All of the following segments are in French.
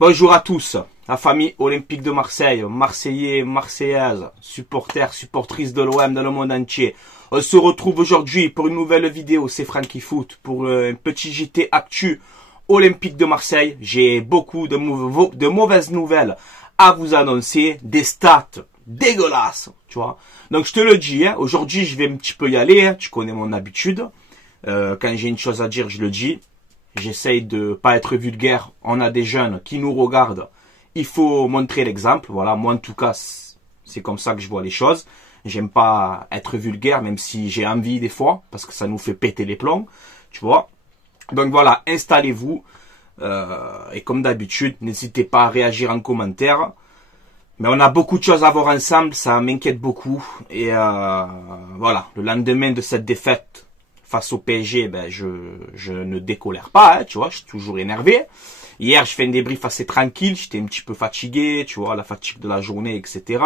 Bonjour à tous, la famille olympique de Marseille, Marseillais, Marseillaises, supporters, supportrices de l'OM dans le monde entier. On se retrouve aujourd'hui pour une nouvelle vidéo, c'est Franky Foot, pour un petit JT actu olympique de Marseille. J'ai beaucoup de mauvaises nouvelles à vous annoncer, des stats dégueulasses, tu vois. Donc je te le dis, hein, aujourd'hui je vais un petit peu y aller, hein, tu connais mon habitude. Quand j'ai une chose à dire, je le dis. J'essaye de pas être vulgaire. On a des jeunes qui nous regardent. Il faut montrer l'exemple. Voilà, moi en tout cas, c'est comme ça que je vois les choses. J'aime pas être vulgaire, même si j'ai envie des fois, parce que ça nous fait péter les plombs, tu vois. Donc voilà, installez-vous. Et comme d'habitude, n'hésitez pas à réagir en commentaire. Mais on a beaucoup de choses à voir ensemble, ça m'inquiète beaucoup. Et voilà, le lendemain de cette défaite face au PSG, ben je ne décolère pas, hein, tu vois, je suis toujours énervé. Hier, je fais un débrief assez tranquille, j'étais un petit peu fatigué, tu vois, la fatigue de la journée, etc.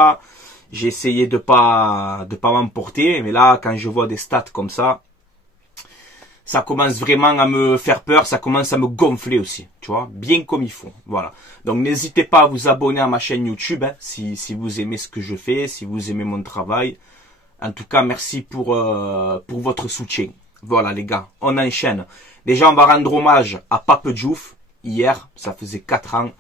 J'ai essayé de pas m'emporter, mais là, quand je vois des stats comme ça commence vraiment à me faire peur, ça commence à me gonfler aussi, tu vois, bien comme il faut, voilà. Donc n'hésitez pas à vous abonner à ma chaîne YouTube, hein, si vous aimez ce que je fais, si vous aimez mon travail. En tout cas, merci pour votre soutien. Voilà les gars, on enchaîne. Déjà, on va rendre hommage à Pape Diouf. Hier, ça faisait 4 ans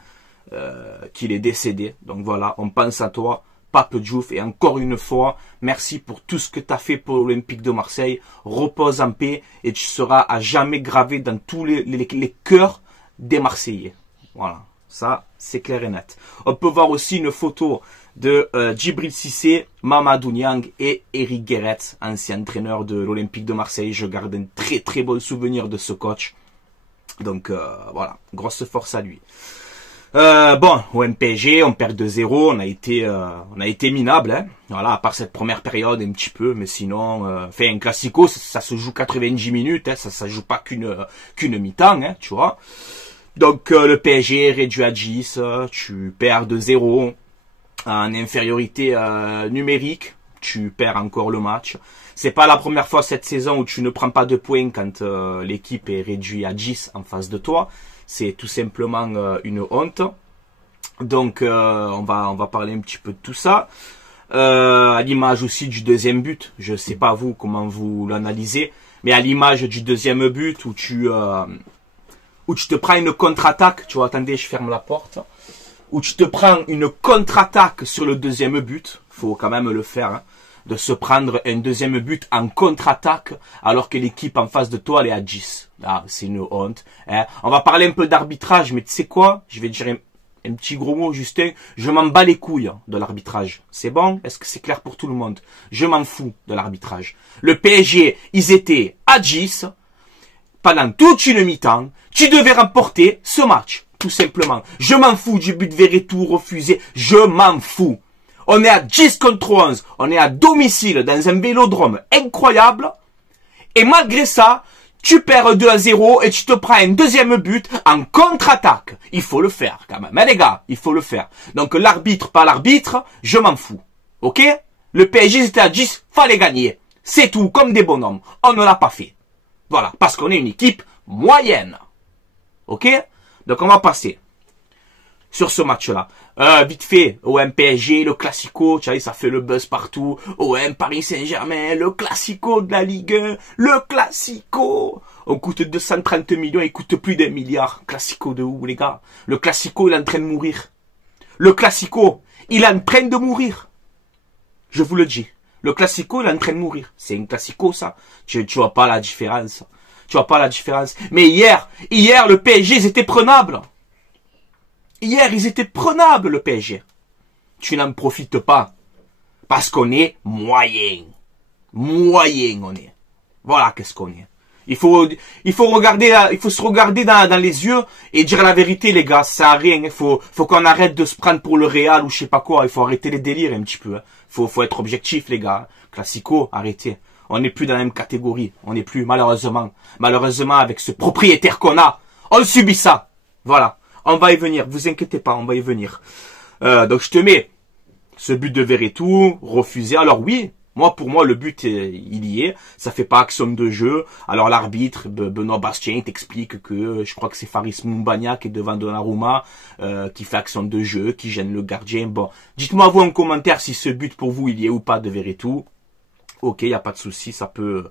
qu'il est décédé. Donc voilà, on pense à toi, Pape Diouf. Et encore une fois, merci pour tout ce que tu as fait pour l'Olympique de Marseille. Repose en paix et tu seras à jamais gravé dans tous les cœurs des Marseillais. Voilà, ça c'est clair et net. On peut voir aussi une photo de Djibril Cissé, Mamadou Niang et Eric Guéret, ancien entraîneur de l'Olympique de Marseille. Je garde un très très bon souvenir de ce coach. Donc voilà, grosse force à lui. Bon, au MPG, on perd 2-0, on a été minable, hein. Voilà, à part cette première période un petit peu, mais sinon, fait un classico, ça se joue 90 minutes, hein, ça joue pas qu'une mi-temps, hein, tu vois. Donc le PSG est réduit à 10, tu perds 2-0. En infériorité numérique, tu perds encore le match. C'est pas la première fois cette saison où tu ne prends pas de points quand l'équipe est réduite à 10 en face de toi. C'est tout simplement une honte. Donc on va parler un petit peu de tout ça. À l'image aussi du deuxième but, je sais pas vous comment vous l'analysez, mais à l'image du deuxième but où tu te prends une contre-attaque, tu vois, attendez, je ferme la porte. Où tu te prends une contre-attaque sur le deuxième but, faut quand même le faire, hein, de se prendre un deuxième but en contre-attaque alors que l'équipe en face de toi elle est à 10. Ah, c'est une honte. Hein. On va parler un peu d'arbitrage, mais tu sais quoi? Je vais dire un petit gros mot, Justin. Je m'en bats les couilles de l'arbitrage. C'est bon? Est-ce que c'est clair pour tout le monde? Je m'en fous de l'arbitrage. Le PSG, ils étaient à 10 pendant toute une mi-temps. Tu devais remporter ce match. Tout simplement. Je m'en fous du but Verretou refusé. Je m'en fous. On est à 10 contre 11. On est à domicile dans un vélodrome incroyable. Et malgré ça, tu perds 2-0 et tu te prends un deuxième but en contre-attaque. Il faut le faire quand même. Mais les gars, il faut le faire. Donc l'arbitre, pas l'arbitre, je m'en fous. Ok? Le PSG était à 10, fallait gagner. C'est tout, comme des bonhommes. On ne l'a pas fait. Voilà, parce qu'on est une équipe moyenne. Ok? Donc on va passer sur ce match-là. Vite fait, OM PSG, le classico, tu vois, ça fait le buzz partout. OM Paris Saint-Germain, le classico de la Ligue 1, le classico. On coûte 230 millions, il coûte plus d'1 milliard. Classico de où, les gars? Le classico, il est en train de mourir. Le classico, il est en train de mourir. Je vous le dis. Le classico, il est en train de mourir. C'est un classico, ça. Tu vois pas la différence. Tu vois pas la différence. Mais hier, le PSG, ils étaient prenables. Hier, ils étaient prenables, le PSG. Tu n'en profites pas. Parce qu'on est moyen. Moyen, on est. Voilà qu'est-ce qu'on est. Il faut se regarder dans les yeux et dire la vérité, les gars. Ça sert à rien. Il faut qu'on arrête de se prendre pour le Real ou je sais pas quoi. Il faut arrêter les délires un petit peu. Faut être objectif, les gars. Classico, arrêtez. On n'est plus dans la même catégorie. On n'est plus, malheureusement. Malheureusement, avec ce propriétaire qu'on a, on subit ça. Voilà. On va y venir. Vous inquiétez pas, on va y venir. Donc, je te mets ce but de Verretou, refusé. Alors oui, Moi, pour moi, le but, il y est. Ça fait pas action de jeu. Alors, l'arbitre, Benoît Bastien, t'explique que, je crois que c'est Faris Moumbagna qui est devant Donnarumma, qui fait action de jeu, qui gêne le gardien. Bon. Dites-moi, vous, en commentaire, si ce but, pour vous, il y est ou pas de Veretout. Ok, y a pas de souci, ça peut,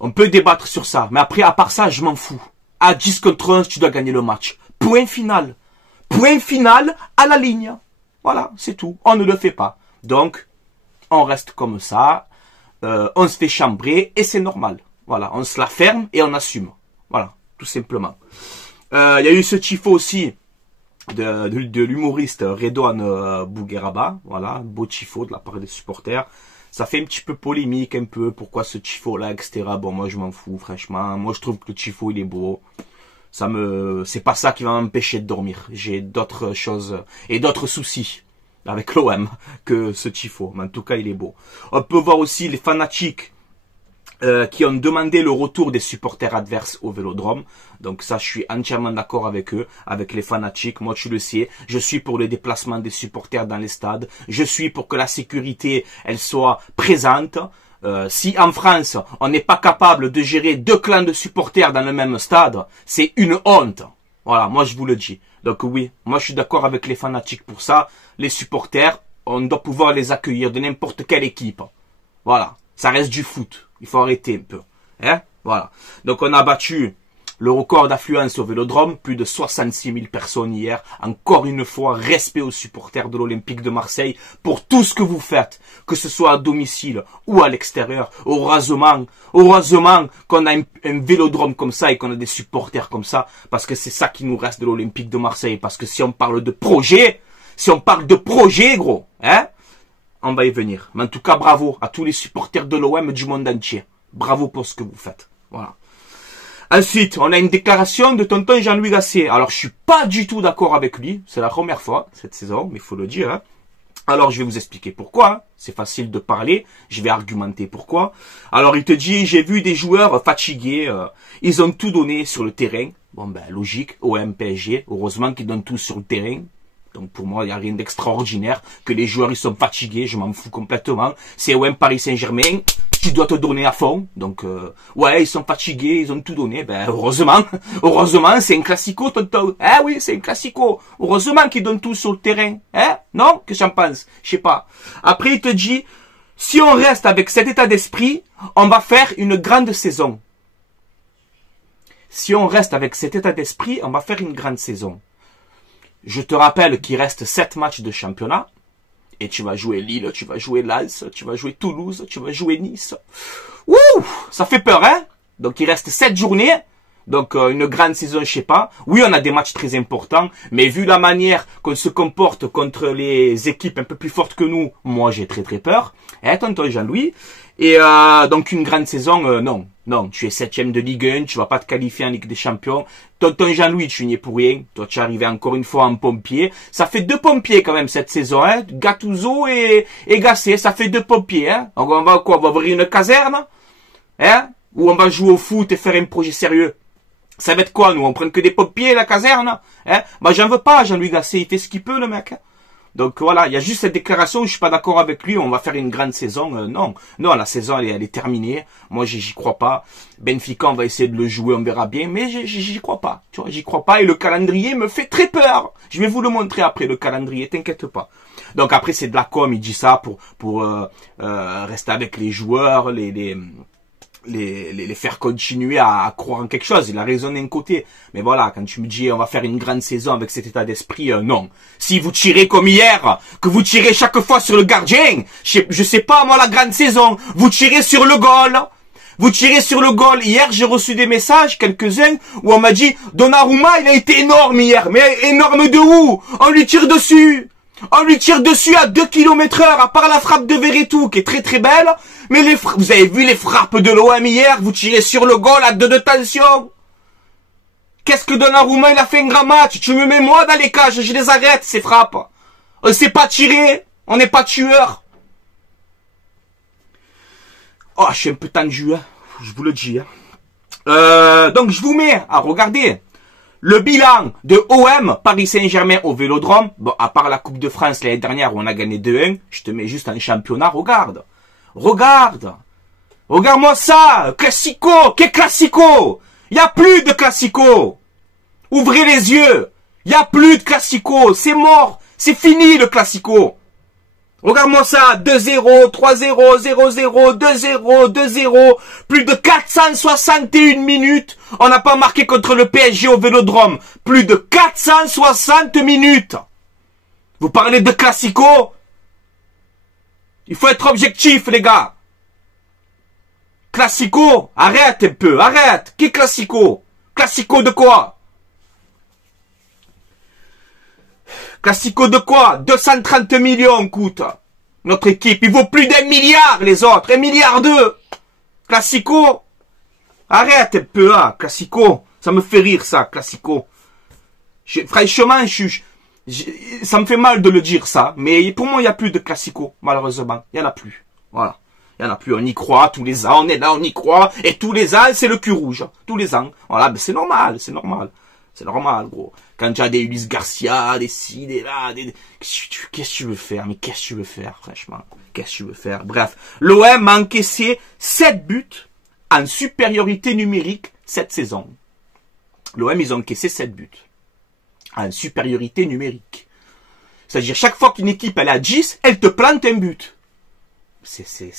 on peut débattre sur ça. Mais après, à part ça, je m'en fous. À 10 contre 11, tu dois gagner le match. Point final. Point final à la ligne. Voilà, c'est tout. On ne le fait pas. Donc, on reste comme ça, on se fait chambrer et c'est normal. Voilà, on se la ferme et on assume. Voilà, tout simplement. Il y a eu ce tifo aussi de l'humoriste Redouane Bougueraba. Voilà, beau tifo de la part des supporters. Ça fait un petit peu polémique, un peu, pourquoi ce tifo là, etc. Bon, moi je m'en fous, franchement. Moi je trouve que le tifo il est beau. C'est pas ça qui va m'empêcher de dormir. J'ai d'autres choses et d'autres soucis avec l'OM que ce tifo. Mais en tout cas, il est beau. On peut voir aussi les fanatiques qui ont demandé le retour des supporters adverses au Vélodrome. Donc ça, je suis entièrement d'accord avec eux, avec les fanatiques. Moi, tu le sais, je suis pour le déplacement des supporters dans les stades. Je suis pour que la sécurité, elle soit présente. Si en France, on n'est pas capable de gérer 2 clans de supporters dans le même stade, c'est une honte. Voilà, moi je vous le dis. Donc oui, moi je suis d'accord avec les fanatiques pour ça. Les supporters, on doit pouvoir les accueillir de n'importe quelle équipe. Voilà, ça reste du foot. Il faut arrêter un peu. Hein? Voilà. Donc on a battu le record d'affluence au Vélodrome, plus de 66 000 personnes hier. Encore une fois, respect aux supporters de l'Olympique de Marseille pour tout ce que vous faites, que ce soit à domicile ou à l'extérieur. Heureusement qu'on a un Vélodrome comme ça et qu'on a des supporters comme ça, parce que c'est ça qui nous reste de l'Olympique de Marseille. Parce que si on parle de projet, gros, hein, on va y venir. Mais en tout cas, bravo à tous les supporters de l'OM du monde entier. Bravo pour ce que vous faites. Voilà. Ensuite, on a une déclaration de tonton Jean-Louis Gasset. Alors, je suis pas du tout d'accord avec lui. C'est la première fois cette saison, mais il faut le dire. Hein. Alors, je vais vous expliquer pourquoi. Hein. C'est facile de parler. Je vais argumenter pourquoi. Alors, il te dit, j'ai vu des joueurs fatigués. Ils ont tout donné sur le terrain. Bon, ben, logique. OM, PSG. Heureusement qu'ils donnent tout sur le terrain. Donc, pour moi, il n'y a rien d'extraordinaire. Que les joueurs, ils sont fatigués. Je m'en fous complètement. C'est OM Paris Saint-Germain. Tu dois te donner à fond. Donc, ouais, ils sont fatigués, ils ont tout donné. Ben, heureusement, c'est un classico, tonton. Eh oui, c'est un classico. Heureusement qu'ils donnent tout sur le terrain. Hein? Non? Qu'est-ce que j'en pense? Je sais pas. Après, il te dit, si on reste avec cet état d'esprit, on va faire une grande saison. Si on reste avec cet état d'esprit, on va faire une grande saison. Je te rappelle qu'il reste 7 matchs de championnat. Et tu vas jouer Lille, tu vas jouer Lens, tu vas jouer Toulouse, tu vas jouer Nice. Ouh, ça fait peur, hein? Donc, il reste 7 journées. Donc, une grande saison, je sais pas. Oui, on a des matchs très importants. Mais vu la manière qu'on se comporte contre les équipes un peu plus fortes que nous, moi, j'ai très très peur. Hein, tonton Jean-Louis? Et donc, une grande saison, non. Non, tu es 7e de Ligue 1, tu vas pas te qualifier en Ligue des Champions. Tonton Jean-Louis, tu n'y es pour rien. Toi, tu es arrivé encore une fois en pompier. Ça fait 2 pompiers quand même cette saison, hein. Gattuso et Gasset, ça fait 2 pompiers, hein. Donc, on va quoi? On va ouvrir une caserne? Hein? Ou on va jouer au foot et faire un projet sérieux? Ça va être quoi, nous? On prend que des pompiers, la caserne? Hein? Bah, j'en veux pas, Jean-Louis Gasset. Il fait ce qu'il peut, le mec. Hein. Donc voilà, il y a juste cette déclaration où je suis pas d'accord avec lui, on va faire une grande saison. Non, la saison elle est terminée. Moi j'y crois pas. Benfica on va essayer de le jouer, on verra bien, mais j'y crois pas. Tu vois, j'y crois pas et le calendrier me fait très peur. Je vais vous le montrer après le calendrier, t'inquiète pas. Donc après c'est de la com, il dit ça pour rester avec les joueurs, les faire continuer à croire en quelque chose. Il a raison d'un côté. Mais voilà, quand tu me dis on va faire une grande saison avec cet état d'esprit, non. Si vous tirez comme hier, que vous tirez chaque fois sur le gardien, je sais pas moi la grande saison, vous tirez sur le goal. Vous tirez sur le goal. Hier, j'ai reçu des messages, quelques-uns, où on m'a dit Donnarumma, il a été énorme hier. Mais énorme de où? On lui tire dessus. On lui tire dessus à 2 km/h, à part la frappe de Veretout, qui est très très belle. Mais vous avez vu les frappes de l'OM hier, vous tirez sur le goal à 2 de tension. Qu'est-ce que Donnarumma, il a fait un grand match. Tu me mets moi dans les cages, je les arrête, ces frappes. On sait pas tirer, on n'est pas tueur. Oh, je suis un peu tendu, hein. Je vous le dis. Hein. Donc, je vous mets à regarder le bilan de OM Paris Saint-Germain au Vélodrome. Bon, à part la Coupe de France l'année dernière où on a gagné 2-1, je te mets juste un championnat, regarde. Regarde. Regarde-moi ça. Classico. Qu'est classico? Il n'y a plus de classico. Ouvrez les yeux. Il n'y a plus de classico. C'est mort. C'est fini le classico. Regarde-moi ça. 2-0, 3-0, 0-0, 2-0, 2-0. Plus de 461 minutes. On n'a pas marqué contre le PSG au Vélodrome. Plus de 460 minutes. Vous parlez de classico? Il faut être objectif, les gars. Classico? Arrête un peu, arrête. Qui est classico? Classico de quoi? Classico de quoi? 230 millions coûte notre équipe. Il vaut plus d'1 milliard, les autres. 1 milliard 2. Classico? Arrête un peu, hein. Classico. Ça me fait rire, ça, classico. Franchement, ça me fait mal de le dire, ça. Mais pour moi, il n'y a plus de classico, malheureusement. Il n'y en a plus. Voilà. Il n'y en a plus. On y croit tous les ans. On est là, on y croit. Et tous les ans, c'est le cul rouge. Tous les ans. Voilà. Ben, c'est normal. C'est normal. C'est normal, gros. Quand tu as des Ulysse Garcia, des ci, des là, qu'est-ce que tu veux faire? Mais qu'est-ce que tu veux faire, franchement? Qu'est-ce que tu veux faire? Bref. L'OM a encaissé 7 buts en supériorité numérique cette saison. L'OM, ils ont encaissé 7 buts. En supériorité numérique. C'est-à-dire, chaque fois qu'une équipe, elle a 10, elle te plante un but. C'est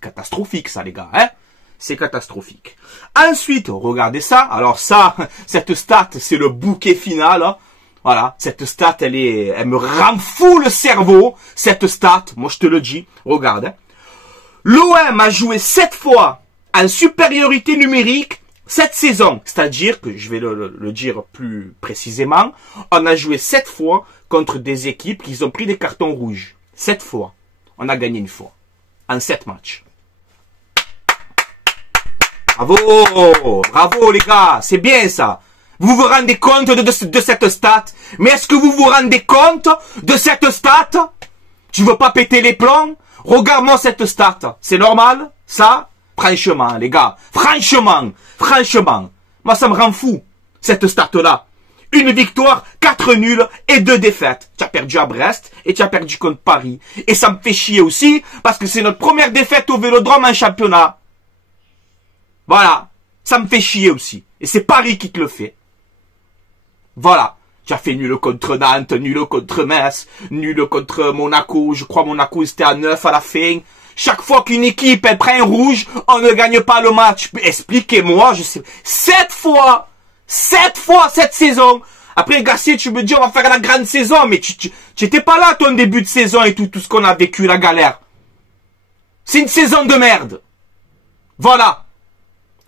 catastrophique, ça, les gars, hein? C'est catastrophique. Ensuite, regardez ça. Alors ça, cette stat, c'est le bouquet final. Hein. Voilà, cette stat, elle me rend fou le cerveau. Cette stat, moi je te le dis. Regarde. Hein. L'OM a joué 7 fois en supériorité numérique cette saison. C'est-à-dire que, je vais le dire plus précisément, on a joué 7 fois contre des équipes qui ont pris des cartons rouges. 7 fois. On a gagné une fois. En 7 matchs. Bravo, bravo les gars, c'est bien ça. Vous vous rendez compte de cette stat? Mais est-ce que vous vous rendez compte de cette stat? Tu veux pas péter les plombs? Regarde-moi cette stat. C'est normal, ça? Franchement, les gars, franchement, moi ça me rend fou, cette stat-là. Une victoire, 4 nuls et 2 défaites. Tu as perdu à Brest et tu as perdu contre Paris. Et ça me fait chier aussi, parce que c'est notre première défaite au Vélodrome en championnat. Voilà, ça me fait chier aussi. Et c'est Paris qui te le fait. Voilà, tu as fait nul contre Nantes, nul contre Metz, nul contre Monaco. Je crois Monaco c'était à 9 à la fin. Chaque fois qu'une équipe elle prend un rouge, on ne gagne pas le match. Expliquez-moi, je sais. 7 fois cette saison. Après Gassier, tu me dis on va faire la grande saison, mais tu étais pas là ton début de saison et tout ce qu'on a vécu, la galère. C'est une saison de merde. Voilà.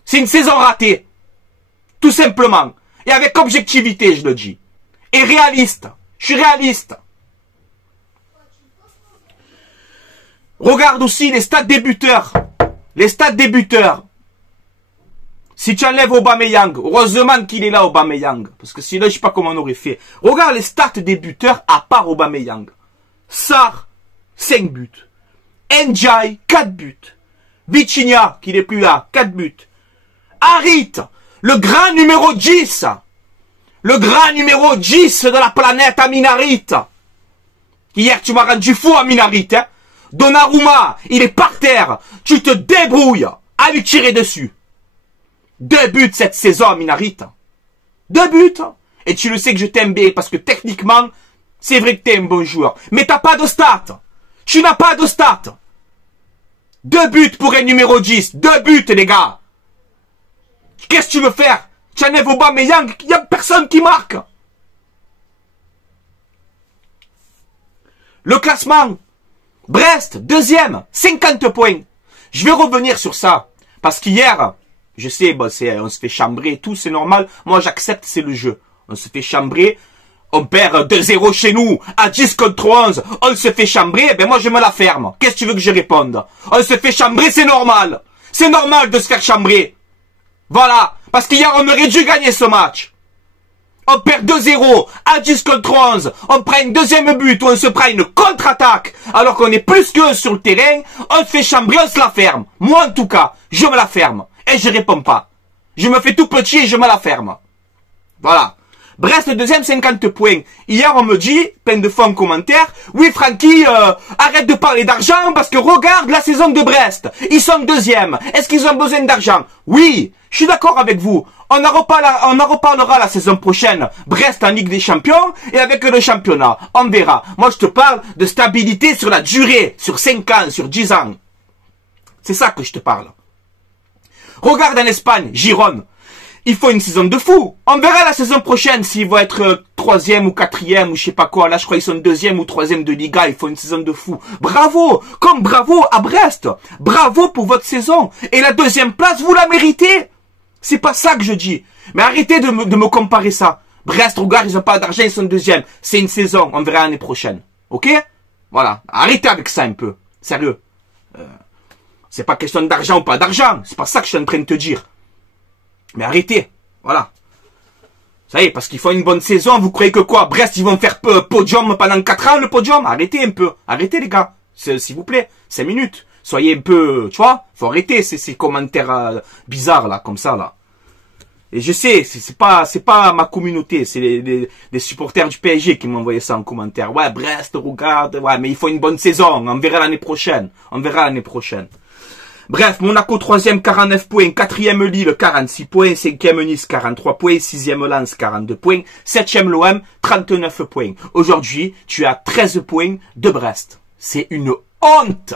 C'est une saison ratée. Tout simplement. Et avec objectivité, je le dis. Et réaliste. Je suis réaliste. Regarde aussi les stats des buteurs. Les stats des buteurs. Si tu enlèves Aubameyang, heureusement qu'il est là Aubameyang. Parce que sinon, je sais pas comment on aurait fait. Regarde les stats des buteurs à part Aubameyang. Sarr, 5 buts. Ndiaye, 4 buts. Vitinha, qui n'est plus là, 4 buts. Harit, le grand numéro 10. Le grand numéro 10 de la planète Amin Harit. Hier, tu m'as rendu fou, Amin Harit. Hein? Donnarumma, il est par terre. Tu te débrouilles à lui tirer dessus. 2 buts cette saison, Amin Harit. 2 buts. Et tu le sais que je t'aime bien parce que techniquement, c'est vrai que t'es un bon joueur. Mais t'as pas de stats. Tu n'as pas de stats. 2 buts pour un numéro 10. 2 buts, les gars. Qu'est-ce que tu veux faire? Tu enlèves Aubameyang, il n'y a personne qui marque. Le classement. Brest, 2e, 50 points. Je vais revenir sur ça. Parce qu'hier, je sais, bon, on se fait chambrer et tout, c'est normal. Moi, j'accepte, c'est le jeu. On se fait chambrer. On perd 2-0 chez nous, à 10 contre 11. On se fait chambrer, ben moi, je me la ferme. Qu'est-ce que tu veux que je réponde? On se fait chambrer, c'est normal. C'est normal de se faire chambrer. Voilà, parce qu'hier on aurait dû gagner ce match. On perd 2-0 à 10 contre 11. On prend une deuxième but où on se prend une contre-attaque alors qu'on est plus qu'eux sur le terrain. On se fait chambrer, on se la ferme. Moi en tout cas, je me la ferme. Et je réponds pas. Je me fais tout petit et je me la ferme. Voilà. Brest deuxième, 50 points. Hier, on me dit, plein de fois en commentaire, oui, Francky, arrête de parler d'argent parce que regarde la saison de Brest. Ils sont deuxième. Est-ce qu'ils ont besoin d'argent? Oui, je suis d'accord avec vous. On en reparlera la saison prochaine. Brest en Ligue des Champions et avec le championnat. On verra. Moi, je te parle de stabilité sur la durée, sur 5 ans, sur 10 ans. C'est ça que je te parle. Regarde en Espagne, Girone. Il faut une saison de fou. On verra la saison prochaine s'ils vont être troisième ou quatrième ou je sais pas quoi. Là, je crois qu'ils sont deuxième ou troisième de Liga. Il faut une saison de fou. Bravo. Comme bravo à Brest. Bravo pour votre saison. Et la deuxième place, vous la méritez. C'est pas ça que je dis. Mais arrêtez de me comparer ça. Brest, regarde, ils ont pas d'argent, ils sont deuxième. C'est une saison. On verra l'année prochaine. Ok? Voilà. Arrêtez avec ça un peu. Sérieux. C'est pas question d'argent ou pas d'argent. C'est pas ça que je suis en train de te dire. Mais arrêtez, voilà. Ça y est, parce qu'ils font une bonne saison, vous croyez que quoi? Brest, ils vont faire podium pendant 4 ans, le podium? Arrêtez un peu. Arrêtez, les gars. S'il vous plaît. 5 minutes. Soyez un peu, tu vois? Faut arrêter ces commentaires bizarres, là, comme ça, là. Et je sais, c'est pas ma communauté, c'est les supporters du PSG qui m'ont envoyé ça en commentaire. Ouais, Brest, regarde, ouais, mais il faut une bonne saison. On verra l'année prochaine. On verra l'année prochaine. Bref, Monaco 3e, 49 points, 4e Lille, 46 points, 5e Nice, 43 points, 6e Lens, 42 points, 7e l'OM, 39 points. Aujourd'hui, tu as 13 points de Brest. C'est une honte.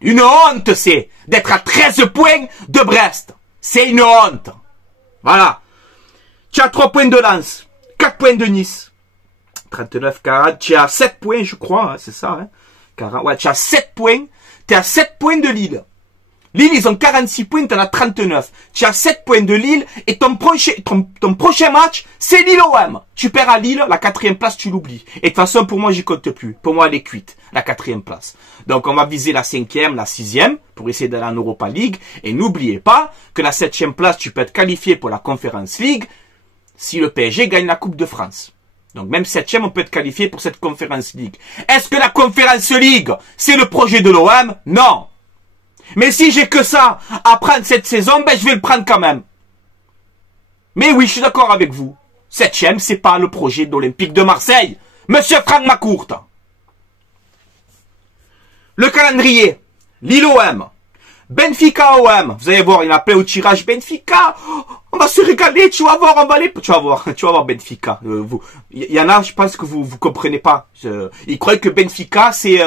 Une honte, c'est d'être à 13 points de Brest. C'est une honte. Voilà. Tu as 3 points de Lens, 4 points de Nice, 39, 40, tu as 7 points, je crois, hein, c'est ça, hein. 40, ouais, tu as 7 points, tu es à 7 points de Lille. Lille, ils ont 46 points, t'en as 39. Tu as 7 points de Lille et ton prochain match, c'est Lille-OM. Tu perds à Lille, la 4e place, tu l'oublies. Et de toute façon, pour moi, j'y compte plus. Pour moi, elle est cuite, la 4e place. Donc, on va viser la 5e, la 6e pour essayer d'aller en Europa League. Et n'oubliez pas que la 7e place, tu peux être qualifié pour la Conference League si le PSG gagne la Coupe de France. Donc, même 7e, on peut être qualifié pour cette Conference League. Est-ce que la Conference League, c'est le projet de l'OM? Non. Mais si j'ai que ça à prendre cette saison, ben je vais le prendre quand même. Mais oui, je suis d'accord avec vous. 7e, c'est pas le projet d'Olympique de Marseille. Monsieur Franck Macourte. Le calendrier. Lille-OM. Benfica-OM. Vous allez voir, il y en a plein au tirage. Benfica. On va se régaler, tu vas voir, on va aller. Tu vas voir Benfica. Il y en a, je pense que vous comprenez pas. Ils croient que Benfica, c'est...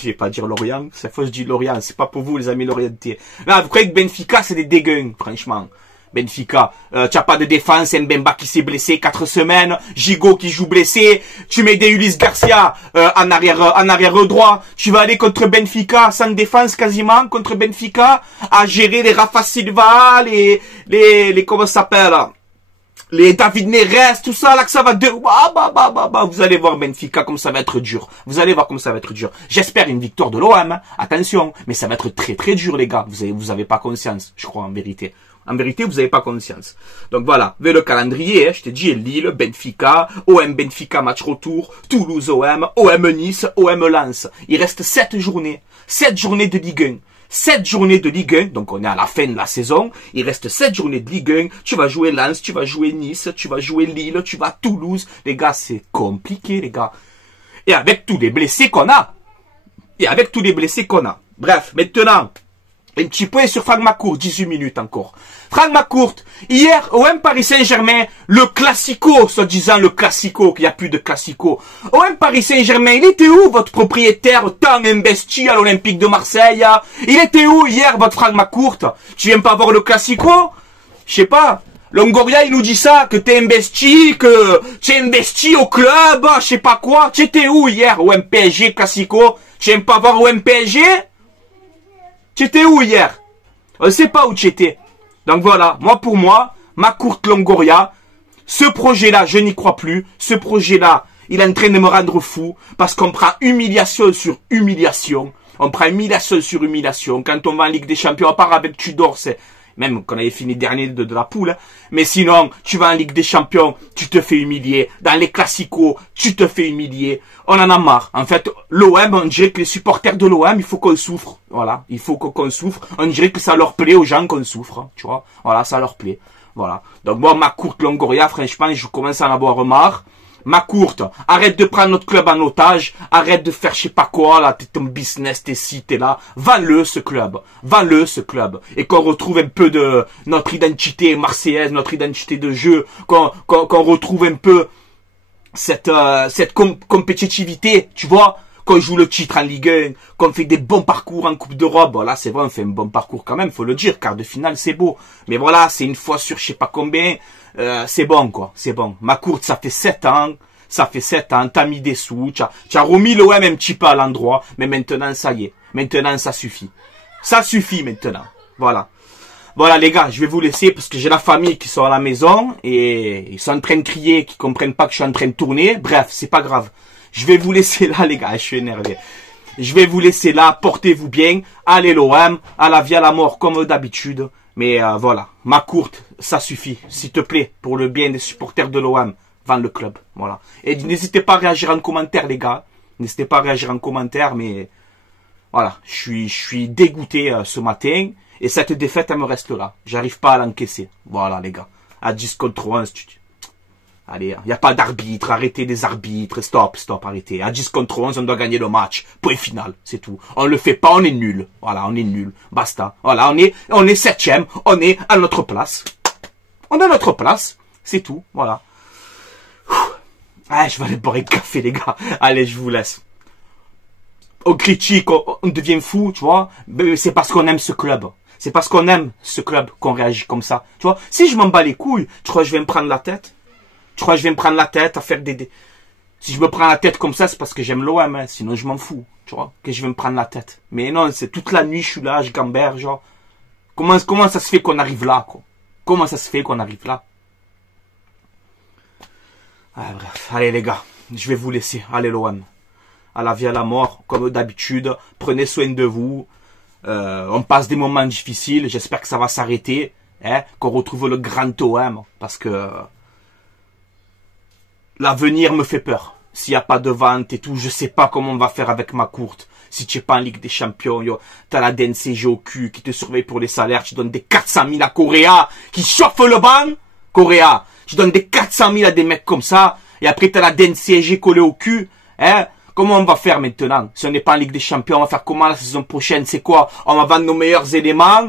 Je vais pas dire Lorient, cette fois je dis Lorient, c'est pas pour vous les amis Lorientais. Là, vous croyez que Benfica c'est des dégueux, franchement. Benfica, tu n'as pas de défense, Mbemba qui s'est blessé 4 semaines, Gigot qui joue blessé, tu mets des Ulysse Garcia en arrière droit, tu vas aller contre Benfica sans défense quasiment, contre Benfica, à gérer les Rafa Silva, les comment ça s'appelle là, les David Neres, tout ça, là, que ça va vous allez voir Benfica comme ça va être dur. Vous allez voir comme ça va être dur. J'espère une victoire de l'OM, hein. Attention. Mais ça va être très très dur, les gars. Vous avez pas conscience, je crois, en vérité. En vérité, vous avez pas conscience. Donc voilà, vers le calendrier, hein, je t'ai dit, Lille, Benfica, OM Benfica match retour, Toulouse OM, OM Nice, OM Lens. Il reste 7 journées. 7 journées de Ligue 1. 7 journées de Ligue 1, donc on est à la fin de la saison, il reste 7 journées de Ligue 1, tu vas jouer Lens, tu vas jouer Nice, tu vas jouer Lille, tu vas Toulouse, les gars, c'est compliqué, les gars. Et avec tous les blessés qu'on a, bref, maintenant, un petit point sur Franck Macourte, 18 minutes encore. Franck Macourte, hier, OM Paris Saint-Germain, le classico, soi-disant le classico, qu'il n'y a plus de classico. OM Paris Saint-Germain, il était où votre propriétaire tant investi à l'Olympique de Marseille? Il était où hier votre Franck Macourte? Tu viens pas voir le classico? Je sais pas. Longoria, il nous dit ça, que t'es investi, que tu es investi au club, je sais pas quoi. Tu étais où hier, OM PSG classico? Tu viens pas voir OM PSG? Tu étais où hier? On ne sait pas où tu étais. Donc voilà, moi pour moi, Macourte Longoria, ce projet-là, je n'y crois plus. Ce projet-là, il est en train de me rendre fou parce qu'on prend humiliation sur humiliation. On prend humiliation sur humiliation. Quand on va en Ligue des Champions, à part avec Tudor, c'est... Même qu'on avait fini dernier de la poule. Hein. Mais sinon, tu vas en Ligue des Champions, tu te fais humilier. Dans les classicos, tu te fais humilier. On en a marre. En fait, l'OM, on dirait que les supporters de l'OM, il faut qu'on souffre. Voilà, il faut qu'on souffre. On dirait que ça leur plaît aux gens qu'on souffre. Tu vois, voilà, ça leur plaît. Voilà. Donc moi, ma courte Longoria, franchement, je commence à en avoir marre. Ma courte, arrête de prendre notre club en otage, arrête de faire je sais pas quoi, là, t'es ton business, t'es ci, t'es là. Vends-le, ce club. Vends-le, ce club. Et qu'on retrouve un peu de notre identité marseillaise, notre identité de jeu, qu'on retrouve un peu cette compétitivité, tu vois, qu'on joue le titre en Ligue 1, qu'on fait des bons parcours en Coupe d'Europe. Bon, là, c'est vrai, on fait un bon parcours quand même, faut le dire, quart de finale, c'est beau. Mais voilà, c'est une fois sur je sais pas combien. C'est bon, quoi, c'est bon. Ma courte, ça fait 7 ans, t'as mis des sous, t'as remis l'OM un petit peu à l'endroit, mais maintenant, ça y est. Maintenant, ça suffit. Ça suffit, maintenant. Voilà. Voilà, les gars, je vais vous laisser parce que j'ai la famille qui sont à la maison et ils sont en train de crier, qui comprennent pas que je suis en train de tourner. Bref, c'est pas grave. Je vais vous laisser là, les gars, je suis énervé. Je vais vous laisser là, portez-vous bien. Allez l'OM, à la vie, à la mort, comme d'habitude. Mais voilà, ma courte, ça suffit. S'il te plaît, pour le bien des supporters de l'OM, vends le club. Voilà. Et n'hésitez pas à réagir en commentaire, les gars. N'hésitez pas à réagir en commentaire, mais voilà, je suis dégoûté ce matin. Et cette défaite, elle me reste là. J'arrive pas à l'encaisser. Voilà, les gars. À 10 contre 11, allez, il n'y a pas d'arbitre, arrêtez des arbitres, stop, arrêtez. À 10 contre 11, on doit gagner le match. Point final, c'est tout. On le fait pas, on est nul. Voilà, on est nul. Basta. Voilà, on est septième, on est à notre place. On est à notre place, c'est tout, voilà. Ah, je vais aller boire un café, les gars. Allez, je vous laisse. On critique, on devient fou, tu vois. C'est parce qu'on aime ce club. C'est parce qu'on aime ce club qu'on réagit comme ça. Tu vois, si je m'en bats les couilles, tu crois que je vais me prendre la tête? Tu crois que je vais me prendre la tête à faire des... Si je me prends la tête comme ça, c'est parce que j'aime l'OM, hein. Sinon je m'en fous, tu vois, que je vais me prendre la tête. Mais non, c'est toute la nuit, je suis là, je gambère, genre. Comment ça se fait qu'on arrive là, quoi? Comment ça se fait qu'on arrive là? Ah, bref, allez les gars, je vais vous laisser. Allez l'OM. À la vie, à la mort, comme d'habitude. Prenez soin de vous. On passe des moments difficiles. J'espère que ça va s'arrêter. Hein, qu'on retrouve le grand OM. Parce que l'avenir me fait peur. S'il n'y a pas de vente et tout, je sais pas comment on va faire avec ma courte. Si tu n'es pas en Ligue des Champions, t'as la DNCG au cul qui te surveille pour les salaires. Tu donnes des 400 000 à Correa qui chauffe le banc. Correa, tu donnes des 400 000 à des mecs comme ça. Et après, t'as la DNCG collée au cul. Hein? Comment on va faire maintenant? Si on n'est pas en Ligue des Champions, on va faire comment la saison prochaine? C'est quoi? On va vendre nos meilleurs éléments?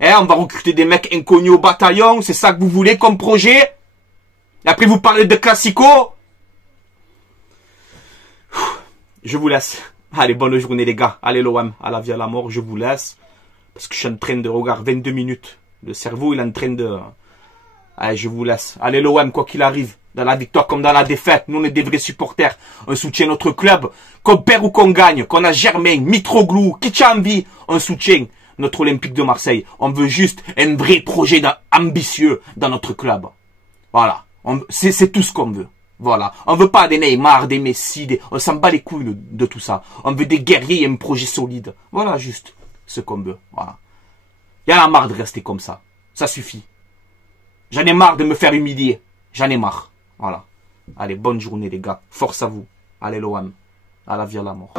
Hein? On va recruter des mecs inconnus au bataillon? C'est ça que vous voulez comme projet? Et après, vous parlez de Classico? Je vous laisse. Allez, bonne journée les gars. Allez l'OM, à la vie, à la mort, je vous laisse. Parce que je suis en train de regarder 22 minutes. Le cerveau, il est en train de... Allez, je vous laisse. Allez l'OM, quoi qu'il arrive. Dans la victoire comme dans la défaite. Nous, on est des vrais supporters. On soutient notre club. Qu'on perd ou qu'on gagne. Qu'on a Germain, Mitroglou, Kitchambi. On soutient notre Olympique de Marseille. On veut juste un vrai projet ambitieux dans notre club. Voilà. C'est tout ce qu'on veut. Voilà. On veut pas des Neymar, des Messi, on s'en bat les couilles de tout ça. On veut des guerriers et un projet solide. Voilà juste ce qu'on veut. Voilà. Il y en a marre de rester comme ça. Ça suffit. J'en ai marre de me faire humilier. J'en ai marre. Voilà. Allez, bonne journée les gars. Force à vous. Allez l'OM. À la vie, à la mort.